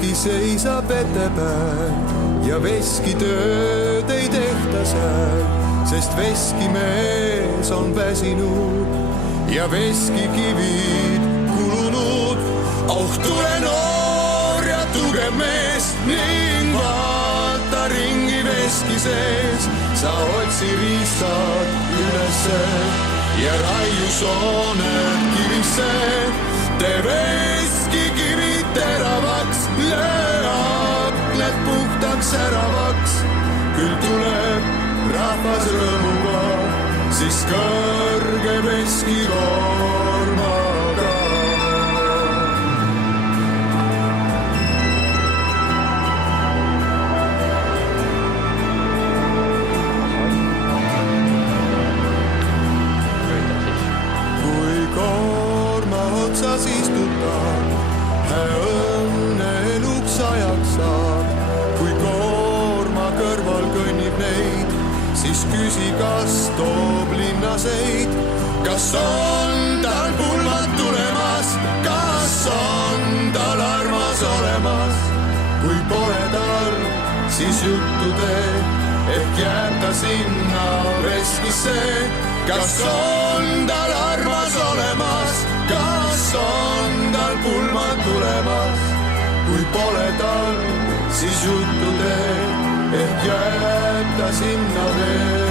veski seisab vete peal ja veski tööd ei tehta seal, sest veskimees on väsinud ja veskikivid kulunud. Oh, tule noor ja tugev mees ning vaata ringi veski sees. Sa otsi riistad ülesse ja raiu sooned kivisse. Tee veskikivid teravaks, löö akned puhtaks säravaks. Küll tuleb rahvas rõõmuga, siis kõrge veskikoormaga. Kui koorma otsas istutad, õnne eluks ajaks saab. Kui koorma kõrval kõnnib neid, siis küsi, kas toob linnaseid. Kas on tal pulmad tulemas, kas on tal armas olemas. Kui pole tal, siis juttu tee, ehk jääb ta sinna veskisse. Kas on tal armas olemas, kas on tal pulmad tulemas. Kui pole tal, siis juttu tee, ehk jääb ta sinna veel.